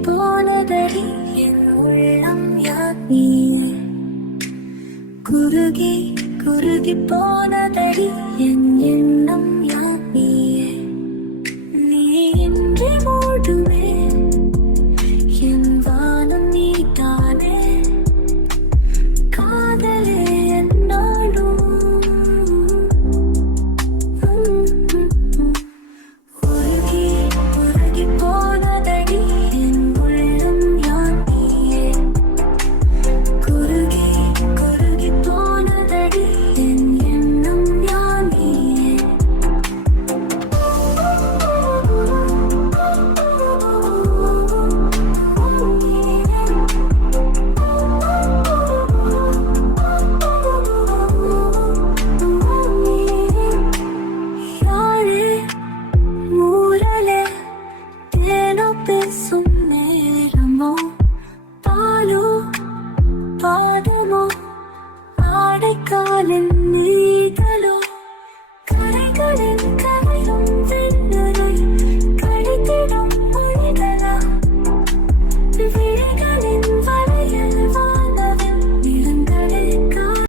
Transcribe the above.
போனதடி என் உள்ளம் யார் குருகி குருகி போனதடி என் எண்ணம் யார் நீ இன்றி மூடுவே என் வானம் நீதானே காதலே என்னோடும் உருகி உருகி போனதடி என் உள்ளம் யார் குருகி குருகி போனதடி என் எண்ணம் யார் பேசும் நேரமோ பாலோ பாதமோ ஆடைக்காலில் நீ